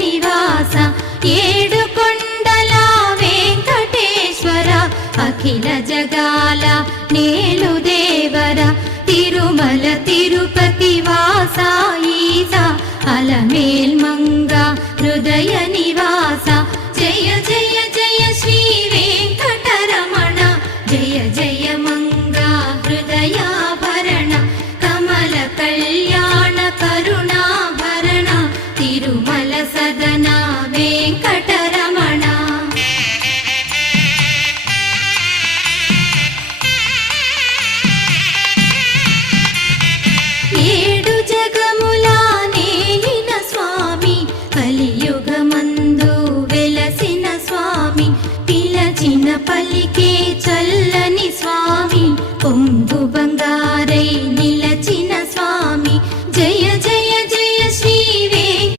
నివాస ఏడు కొండల వెంకటేశ్వర అఖిల జగాల నేలు దేవర తిరుమల తిరుపతి వాస ఈస అలమేల్ మంగ హృదయ నివాస జయ జయ జయ శ్రీ వెంకటరమణ జయ జయ మంగ హృదయాభరణ కమల కళ్యాణ కరుణాభరణ తిరుమల సదన వెంకటరమణ ఏడు జగముల నేలిన స్వామి కలియుగమందు వెలసిన స్వామి పిలచిన పలికే చల్లని